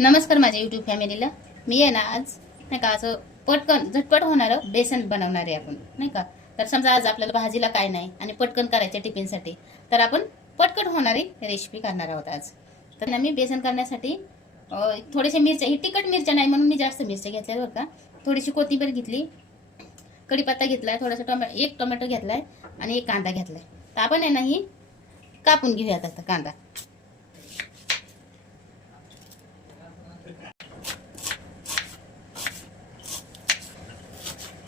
नमस्कार माझ्या यूट्यूब फॅमिलीला. मी आहे ना आज नाही का असं पटकन झटपट होणारं बेसन बनवणार आहे आपण नाही का. तर समजा आज आपल्याला भाजीला काय नाही आणि पटकन करायचं टिफिनसाठी, तर आपण पटकन होणारी रेसिपी करणार आहोत आज. तर ना मी बेसन करण्यासाठी थोडेसे मिरच्या, ही तिखट मिरच्या नाही म्हणून मी जास्त मिरच्या घेतल्या बरं का. थोडीशी कोथिंबीर घेतली, कढीपत्ता घेतलाय, थोडासा एक टोमॅटो घेतलाय आणि एक कांदा घेतलाय. तर आपण आहे ना ही कापून घेऊयात आता कांदा.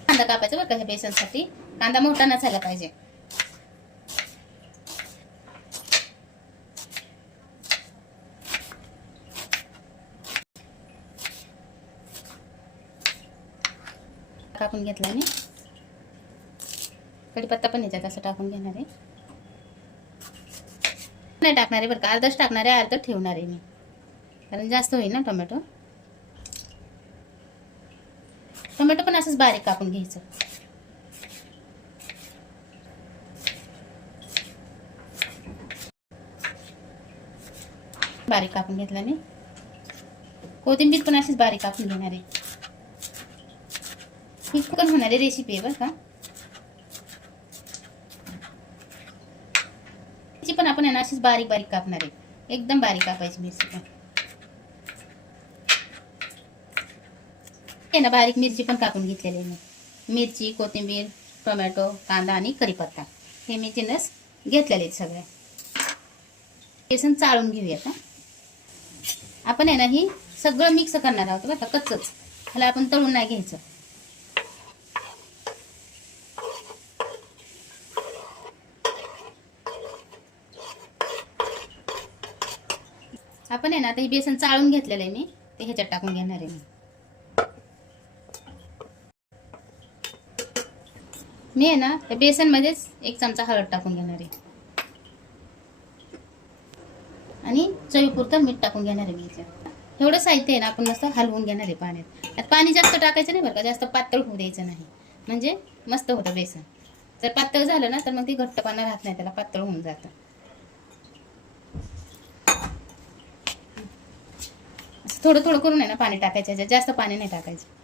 कांदा कापायचा बरं का. हे बेसनसाठी कांदा मोठा नसायला पाहिजे. कापून घेतला मी. कढीपत्ता पण याच्यात असं टाकून घेणार आहे. नाही टाकणार आहे बरं का, अर्धच टाकणार आहे, अर्ध ठेवणार आहे मी, कारण जास्त होईल ना टोमॅटो. टोमॅटो पण असंच बारीक कापून घ्यायचं. बारीक कापून घेतला मी. कोथिंबीर पण अशीच बारीक कापून घेणार आहे. ही पण होणारी रेसिपी आहे बरं का. मिरची पण आपण अशीच बारीक बारीक कापणार आहे, एकदम बारीक कापायची मिरची पण. ना बारीक मिरची पण कापून घेतलेली आहे मी. मिरची, कोथिंबीर, टोमॅटो, कांदा आणि कढीपत्ता हे मी जिन्नस घेतलेले आहेत सगळे. बेसन चाळून घेऊयात. आपण आहे ना ही सगळं मिक्स करणार आहोत बरं का, कच्चच. ह्याला आपण तळून नाही घ्यायचं. आपण आहे ना आता ही बेसन चाळून घेतलेलं आहे मी, ते ह्याच्यात टाकून घेणार आहे मी आहे ना त्या बेसन मध्येच एक चमचा हळद टाकून घेणार आहे आणि चवीपुरतं मीठ टाकून घेणार आहे मी इथलं. एवढं साहित्य आहे ना आपण मस्त हलवून घेणार आहे पाण्यात. आता पाणी जास्त टाकायचं नाही बरं का, जास्त पातळ होऊ द्यायचं नाही, म्हणजे मस्त होतं बेसन. जर पातळ झालं ना तर मग ते घट्टपणा राहत नाही, त्याला पातळ होऊन जातं. थोडं थोडं करून आहे ना पाणी टाकायचं, जास्त पाणी नाही टाकायचं.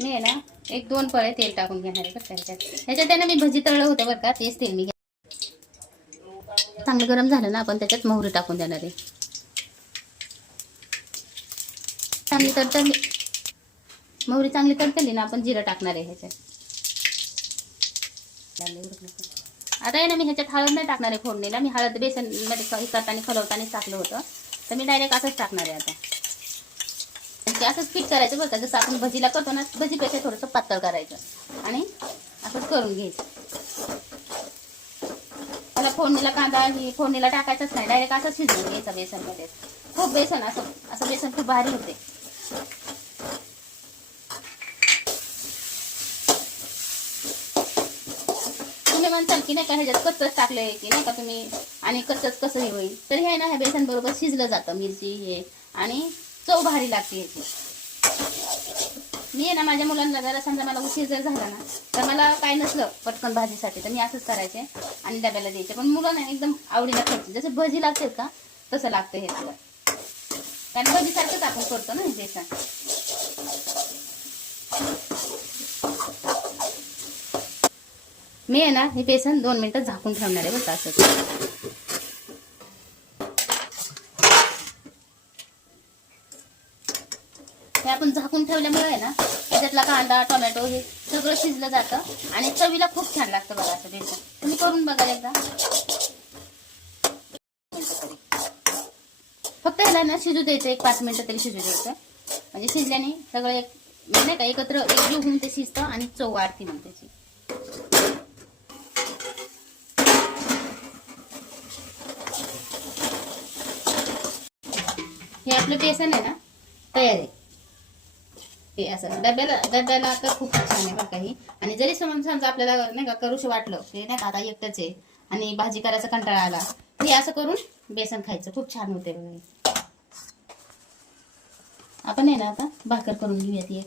मी आहे ना एक 2 पळे तेल टाकून घेणार आहे बरं का ह्याच्यात त्यानं मी भजी तळलं होतं बरं का, तेच तेल मी चांगलं गरम झालं ना आपण त्याच्यात मोहरी टाकून देणार आहे. चांगली तडतडली मोहरी, चांगली तडतडली ना आपण जिरं टाकणार आहे ह्याच्यात. आता आहे ना मी ह्याच्यात हळद नाही टाकणार आहे फोडणीला. मी हळद बेसन मध्ये करताना खलवताना टाकलं होतं, तर मी डायरेक्ट असंच टाकणार आहे आता. ते असंच पीठ करायचं बरं का, जसं आपण भजीला करतो ना, भजीपेक्षा थोडंसं पातळ करायचं आणि असंच करून घ्यायचं. मला फोडणीला कांदा ही फोडणीला टाकायचंच नाही, डायरेक्ट असं शिजवून घ्यायचं बेसनमध्ये. खूप बेसन असं बेसन खूप भारी होते. तुम्ही म्हणताल की नाही का ह्याच्यात कच्चच टाकलंय की नाही का तुम्ही, आणि कच्चच कसं हे होईल, तर हे ना ह्या बेसन बरोबर शिजलं जातं मिरची हे, आणि चव भारी लागते ह्याची. मी आहे ना माझ्या मुलांना जरा समजा मला उशीर जर झाला ना, तर मला काय नसलं पटकन भाजीसाठी, तर मी असंच करायचे आणि डब्याला द्यायचे. पण मुलांना एकदम आवडीला खायचे, जसे भजी लागतात का तसं लागतं हे सगळं. कारण भजीसारखंच आपण करतो ना हे बेसन. मी आहे ना हे बेसन 2 मिनिटं झाकून ठेवणार आहे बरं का असं. हे आपण झाकून ठेवल्यामुळे आहे ना त्याच्यातला कांदा, टोमॅटो हे सगळं शिजलं जातं आणि चवीला खूप छान लागतं बघा असं बेसन. तुम्ही करून बघा एकदा. फक्त ह्याला ना शिजू द्यायचं, एक 5 मिनिटं तरी शिजू द्यायचं. म्हणजे शिजल्याने सगळं एक नाही का एकत्र एकजीव होऊन ते शिजतं आणि चव वाढते मग त्याची. हे आपलं बेसन आहे ना तयार आहे. ते असं डब्याला तर खूप छान आहे बरं काही. आणि जरी समजा आपल्याला नाही का करूशी वाटलं की नाही का आता एकटंच आहे आणि भाजी करायचा कंटाळा आला, हे असं करून बेसन खायचं, खूप छान होते बघा. आपण आहे ना आता भाकर करून घेऊयात एक.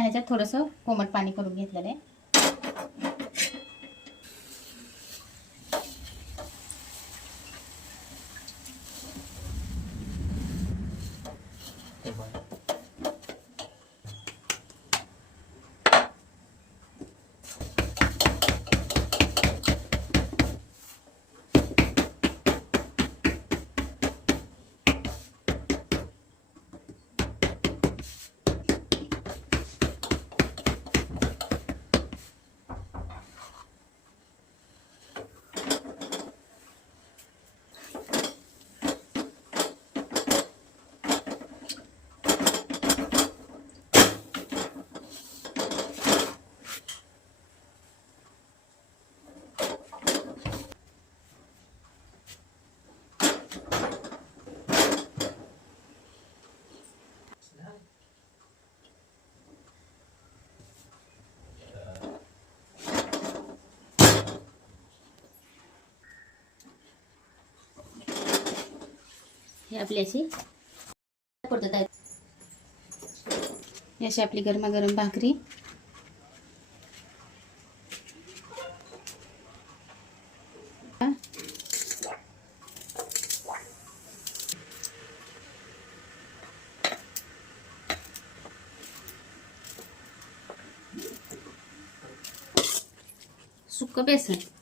ह्याच्यात थोडंसं कोमट पाणी करून घेतलेलं आहे. ही आपली अशी पडत आहे. ही अशी आपली गरमागरम भाकरी. सुक्क बेसन.